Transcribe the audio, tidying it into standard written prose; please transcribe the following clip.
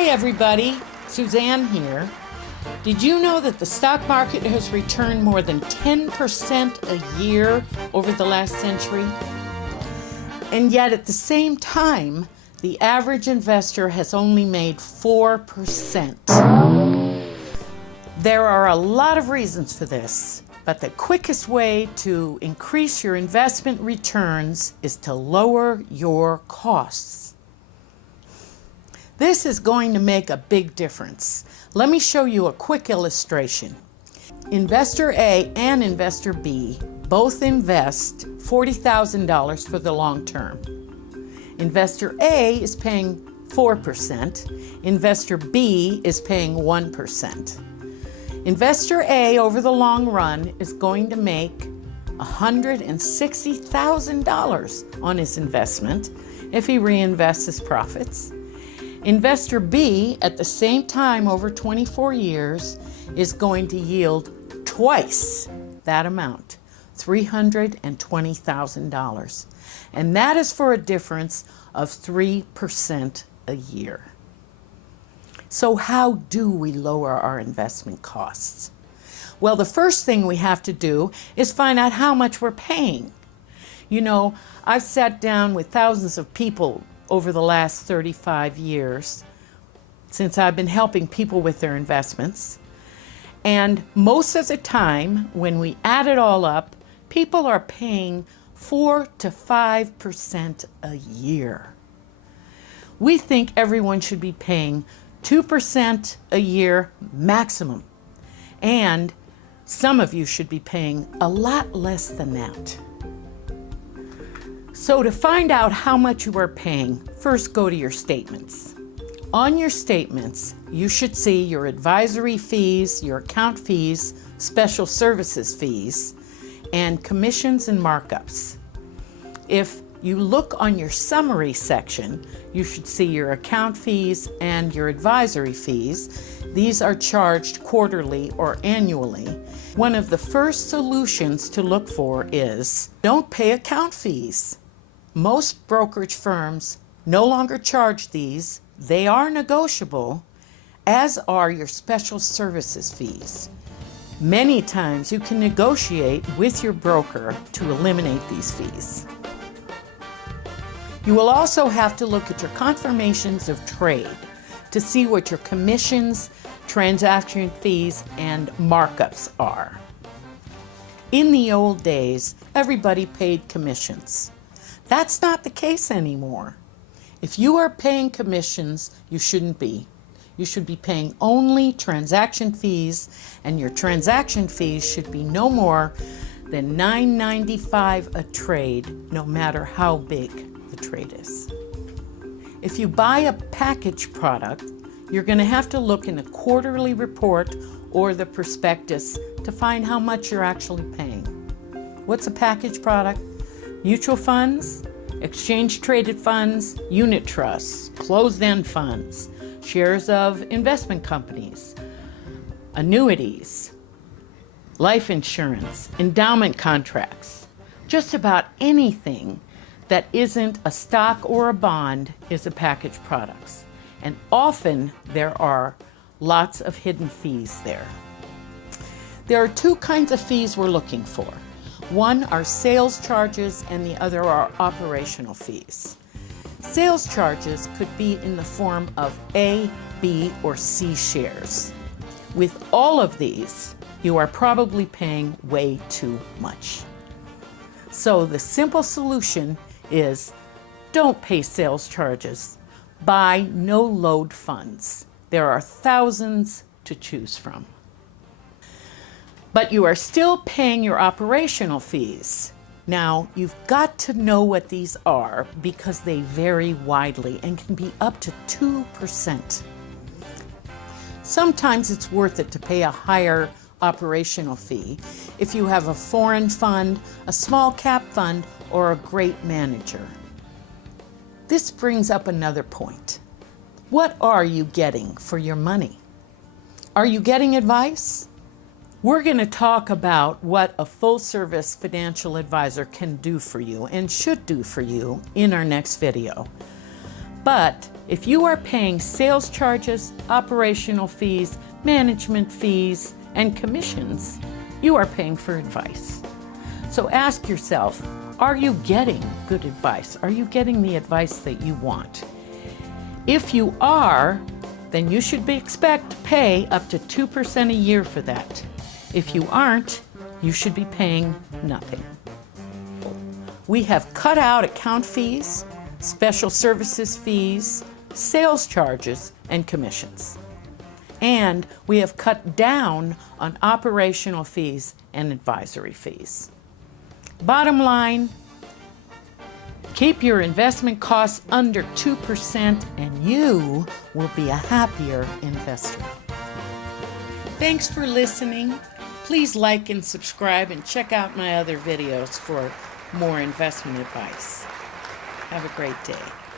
Hi everybody, Suzanne here. Did you know that the stock market has returned more than 10% a year over the last century? And yet at the same time, the average investor has only made 4%. There are a lot of reasons for this, but the quickest way to increase your investment returns is to lower your costs. This is going to make a big difference. Let me show you a quick illustration. Investor A and Investor B both invest $40,000 for the long term. Investor A is paying 4%. Investor B is paying 1%. Investor A over the long run is going to make $160,000 on his investment if he reinvests his profits. Investor B, at the same time over 24 years, is going to yield twice that amount, $320,000. And that is for a difference of 3% a year. So how do we lower our investment costs? Well, the first thing we have to do is find out how much we're paying. You know, I've sat down with thousands of people over the last 35 years since I've been helping people with their investments. And most of the time, when we add it all up, people are paying 4 to 5% a year. We think everyone should be paying 2% a year maximum. And some of you should be paying a lot less than that. So to find out how much you are paying, first go to your statements. On your statements, you should see your advisory fees, your account fees, special services fees, and commissions and markups. If you look on your summary section, you should see your account fees and your advisory fees. These are charged quarterly or annually. One of the first solutions to look for is don't pay account fees. Most brokerage firms no longer charge these. They are negotiable, as are your special services fees. Many times you can negotiate with your broker to eliminate these fees. You will also have to look at your confirmations of trade to see what your commissions, transaction fees, and markups are. In the old days, everybody paid commissions. That's not the case anymore. If you are paying commissions, you shouldn't be. You should be paying only transaction fees, and your transaction fees should be no more than $9.95 a trade, no matter how big the trade is. If you buy a package product, you're going to have to look in a quarterly report or the prospectus to find how much you're actually paying. What's a package product? Mutual funds, exchange-traded funds, unit trusts, closed-end funds, shares of investment companies, annuities, life insurance, endowment contracts. Just about anything that isn't a stock or a bond is a package product. And often there are lots of hidden fees there. There are two kinds of fees we're looking for. One are sales charges and the other are operational fees. Sales charges could be in the form of A, B, or C shares. With all of these, you are probably paying way too much. So the simple solution is don't pay sales charges. Buy no-load funds. There are thousands to choose from. But you are still paying your operational fees. Now, you've got to know what these are because they vary widely and can be up to 2%. Sometimes it's worth it to pay a higher operational fee if you have a foreign fund, a small cap fund, or a great manager. This brings up another point. What are you getting for your money? Are you getting advice? We're going to talk about what a full-service financial advisor can do for you and should do for you in our next video. But if you are paying sales charges, operational fees, management fees, and commissions, you are paying for advice. So ask yourself, are you getting good advice? Are you getting the advice that you want? If you are, then you should expect to pay up to 2% a year for that. If you aren't, you should be paying nothing. We have cut out account fees, special services fees, sales charges, and commissions. And we have cut down on operational fees and advisory fees. Bottom line, keep your investment costs under 2% and you will be a happier investor. Thanks for listening. Please like and subscribe and check out my other videos for more investment advice. Have a great day.